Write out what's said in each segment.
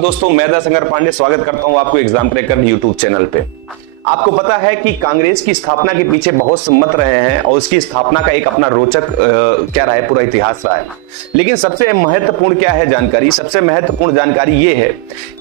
दोस्तों, मैं दशंकर पांडे स्वागत करता हूं आपको एग्जाम क्रैकर यूट्यूब चैनल पे। आपको पता है कि कांग्रेस की स्थापना के पीछे बहुत सम्मत रहे हैं और उसकी स्थापना का एक अपना रोचक क्या रहा है, पूरा इतिहास रहा है। लेकिन सबसे महत्वपूर्ण क्या है जानकारी, सबसे महत्वपूर्ण जानकारी ये है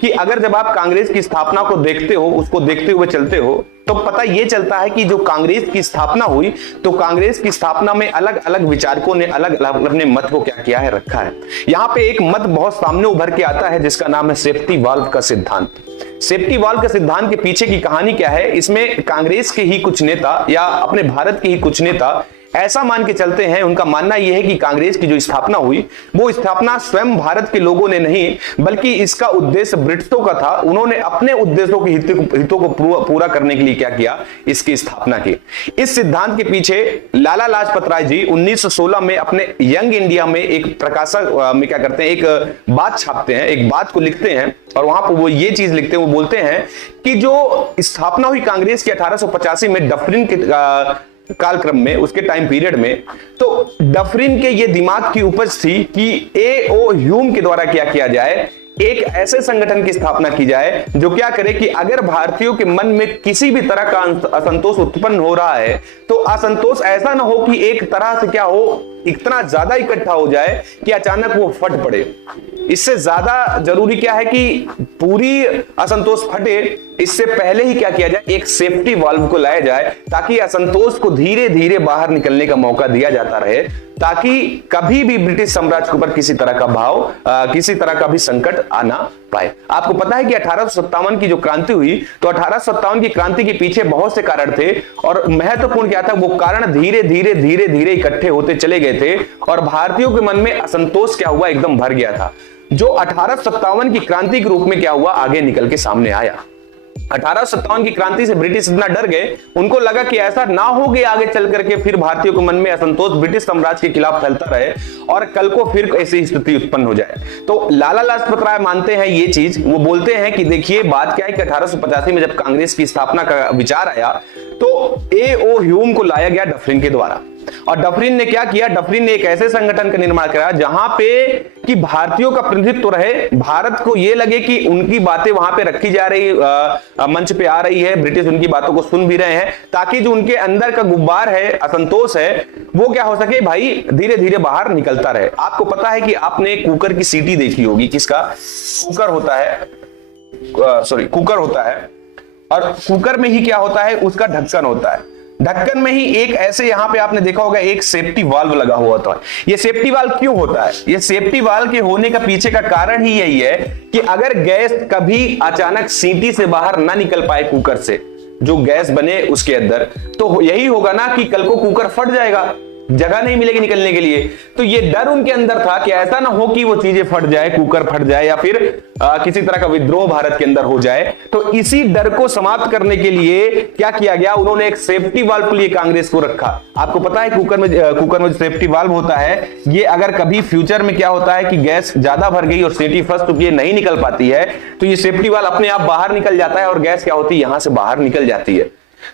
कि अगर जब आप कांग्रेस की स्थापना को देखते हो, उसको देखते हुए चलते हो, तो पता ये चलता है कि जो कांग्रेस की स्थापना हुई तो कांग्रेस की स्थापना में अलग अलग विचारकों ने अलग अलग अपने मत को क्या किया है, रखा है। यहां पे एक मत बहुत सामने उभर के आता है जिसका नाम है सेफ्टी वाल्व का सिद्धांत। सेफ्टी वाल्व के सिद्धांत के पीछे की कहानी क्या है, इसमें कांग्रेस के ही कुछ नेता या अपने भारत के ही कुछ नेता ऐसा मान के चलते हैं, उनका मानना यह है कि कांग्रेस की जो स्थापना हुई वो स्थापना स्वयं भारत के लोगों ने नहीं बल्कि इसका उद्देश्य ब्रिटिशों का था। उन्होंने अपने उद्देश्यों के हितों को पूरा करने के लिए क्या किया, इसकी स्थापना की। इस सिद्धांत के पीछे लाला लाजपत राय जी 1916 में अपने यंग इंडिया में एक प्रकाशक में क्या करते हैं, एक बात छापते हैं, एक बात को लिखते हैं और वहां पर वो ये चीज लिखते हैं, वो बोलते हैं कि जो स्थापना हुई कांग्रेस की 1885 में डफरिन के कालक्रम में, उसके टाइम पीरियड में, तो डफरिन के ये दिमाग की उपज थी कि A.O. ह्यूम के द्वारा क्या किया जाए, एक ऐसे संगठन की स्थापना की जाए जो क्या करे कि अगर भारतीयों के मन में किसी भी तरह का असंतोष उत्पन्न हो रहा है तो असंतोष ऐसा ना हो कि एक तरह से क्या हो, इतना ज्यादा इकट्ठा हो जाए कि अचानक वो फट पड़े। इससे ज्यादा जरूरी क्या है कि पूरी असंतोष फटे, इससे पहले ही क्या किया जाए, एक सेफ्टी वाल्व को लाया जाए ताकि असंतोष को धीरे धीरे बाहर निकलने का मौका दिया जाता रहे, ताकि कभी भी ब्रिटिश साम्राज्य के ऊपर किसी तरह का भाव किसी तरह का भी संकट आना पाए। आपको पता है कि 1857 की जो क्रांति हुई, तो 1857 की क्रांति के पीछे बहुत से कारण थे और महत्वपूर्ण क्या था, वो कारण धीरे धीरे धीरे धीरे इकट्ठे होते चले गए थे और भारतीयों के मन में असंतोष क्या हुआ, एकदम भर गया था, जो 1857 की क्रांति के रूप में क्या हुआ, आगे निकल के सामने आया। 1857 की क्रांति से ब्रिटिश इतना डर गए, उनको लगा कि ऐसा ना हो कि आगे चल करके फिर भारतीयों के मन में असंतोष ब्रिटिश साम्राज्य के खिलाफ फैलता रहे और कल को फिर ऐसी स्थिति उत्पन्न हो जाए। तो लाला लाजपत राय मानते हैं ये चीज, वो बोलते हैं कि देखिए बात क्या है कि 1885 में जब कांग्रेस की स्थापना का विचार आया तो A.O. ह्यूम को लाया गया डफरिन के द्वारा, और डफरिन ने क्या किया, डफरिन ने एक ऐसे संगठन का निर्माण करा जहां पे कि भारतीयों का प्रतिनिधित्व रहे, भारत को यह लगे कि उनकी बातें वहां पे रखी जा रही, मंच पे आ रही है, ब्रिटिश उनकी बातों को सुन भी रहे हैं, ताकि जो उनके अंदर का गुब्बार है, असंतोष है, वो क्या हो सके भाई, धीरे धीरे बाहर निकलता रहे। आपको पता है कि आपने कुकर की सीटी देखी होगी, किसका कुकर होता है, कुकर होता है, और कुकर में ही क्या होता है, उसका ढक्कन होता है, ढक्कन में ही एक ऐसे यहां पे आपने देखा होगा एक सेफ्टी वाल्व लगा हुआ होता है। ये सेफ्टी वाल्व क्यों होता है, ये सेफ्टी वाल्व के होने का पीछे का कारण ही यही है कि अगर गैस कभी अचानक सीटी से बाहर ना निकल पाए कुकर से, जो गैस बने उसके अंदर, तो यही होगा ना कि कल को कुकर फट जाएगा, जगह नहीं मिलेगी निकलने के लिए। तो ये डर उनके अंदर था कि ऐसा ना हो कि वो चीजें फट जाए, कुकर फट जाए या फिर किसी तरह का विद्रोह भारत के अंदर हो जाए। तो इसी डर को समाप्त करने के लिए क्या किया गया, उन्होंने एक सेफ्टी वाल्व के लिए कांग्रेस को रखा। आपको पता है कुकर में जो सेफ्टी वाल्व होता है, ये अगर कभी फ्यूचर में क्या होता है कि गैस ज्यादा भर गई और सीटी फंस चुकी है, नहीं निकल पाती है, तो ये सेफ्टी वाल्व अपने आप बाहर निकल जाता है और गैस क्या होती है, यहां से बाहर निकल जाती है।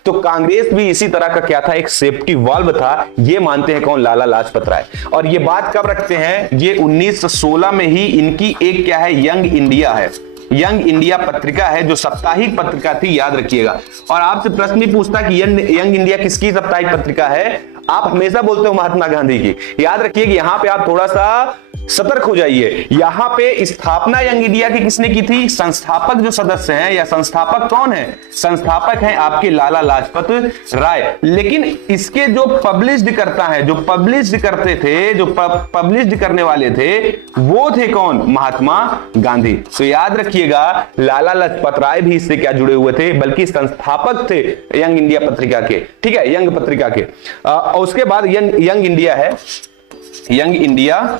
तो कांग्रेस भी इसी तरह का क्या था, एक सेफ्टी वाल्व था, ये मानते हैं कौन, लाला लाजपत राय। और ये बात कब रखते हैं, ये 1916 में ही इनकी एक क्या है, यंग इंडिया है, यंग इंडिया पत्रिका है, जो साप्ताहिक पत्रिका थी, याद रखिएगा। और आपसे प्रश्न भी पूछता कि यंग इंडिया किसकी साप्ताहिक पत्रिका है, आप हमेशा बोलते हो महात्मा गांधी की। याद रखिए कि यहां पे आप थोड़ा सा सतर्क हो जाइए। यहां पे स्थापना यंग इंडिया की किसने की थी, संस्थापक जो सदस्य हैं या संस्थापक कौन है, संस्थापक हैं आपके लाला लाजपत राय। लेकिन इसके जो पब्लिश्ड करता है, जो पब्लिश्ड करते थे, जो पब्लिश्ड करने वाले थे, वो थे कौन, महात्मा गांधी। तो याद रखिएगा लाला लाजपत राय भी इससे क्या जुड़े हुए थे, बल्कि संस्थापक थे यंग इंडिया पत्रिका के, ठीक है, यंग पत्रिका के। और उसके बाद यंग इंडिया है, यंग इंडिया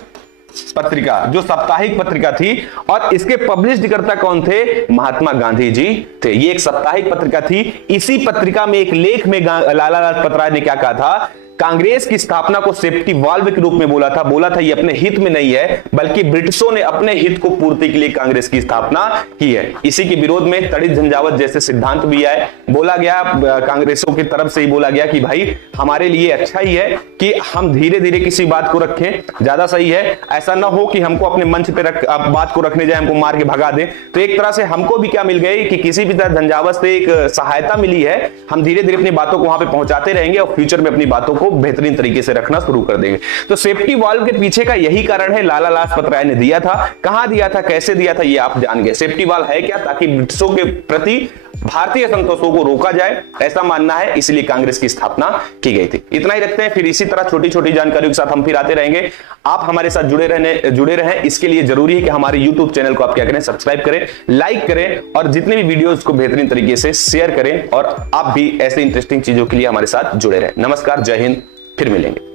पत्रिका जो साप्ताहिक पत्रिका थी, और इसके पब्लिश्ड करता कौन थे, महात्मा गांधी जी थे। ये एक साप्ताहिक पत्रिका थी। इसी पत्रिका में एक लेख में लाला लाजपत राय ने क्या कहा था कांग्रेस की स्थापना को सेफ्टी वाल्व के रूप में बोला था ये अपने हित में नहीं है, बल्कि ब्रिटिशों ने अपने हित को पूर्ति के लिए कांग्रेस की स्थापना की है। इसी के विरोध में तड़ित झंझावत जैसे सिद्धांत भी आए। बोला गया, कांग्रेसों की तरफ से ही बोला गया कि भाई हमारे लिए अच्छा ही है कि हम धीरे धीरे किसी बात को रखें, ज्यादा सही है। ऐसा ना हो कि हमको अपने मंच पे बात को रखने जाए, हमको मार के भगा दें। तो एक तरह से हमको भी क्या मिल गई कि किसी भी तरह झंझावत से एक सहायता मिली है। हम धीरे धीरे अपनी बातों को वहां पे पहुंचाते रहेंगे और फ्यूचर में अपनी बातों को बेहतरीन तरीके से रखना शुरू कर देंगे। तो सेफ्टी वाल्व के पीछे का यही कारण है। लाला लाजपत राय ने दिया था, कहां दिया था, कैसे दिया था, ये आप जान गए। सेफ्टी वाल्व है क्या? ताकि ब्रिटिशों के प्रति भारतीय संतोषों को रोका जाए, ऐसा मानना है, इसलिए कांग्रेस की स्थापना की गई थी। इतना ही रखते हैं, फिर इसी तरह छोटी छोटी जानकारियों के साथ हम फिर आते रहेंगे। आप हमारे साथ जुड़े रहें। इसके लिए जरूरी है कि हमारे YouTube चैनल को आप क्या करें, सब्सक्राइब करें, लाइक करें और जितने भी वीडियोस को बेहतरीन तरीके से शेयर करें। और आप भी ऐसे इंटरेस्टिंग चीजों के लिए हमारे साथ जुड़े रहें। नमस्कार, जय हिंद, फिर मिलेंगे।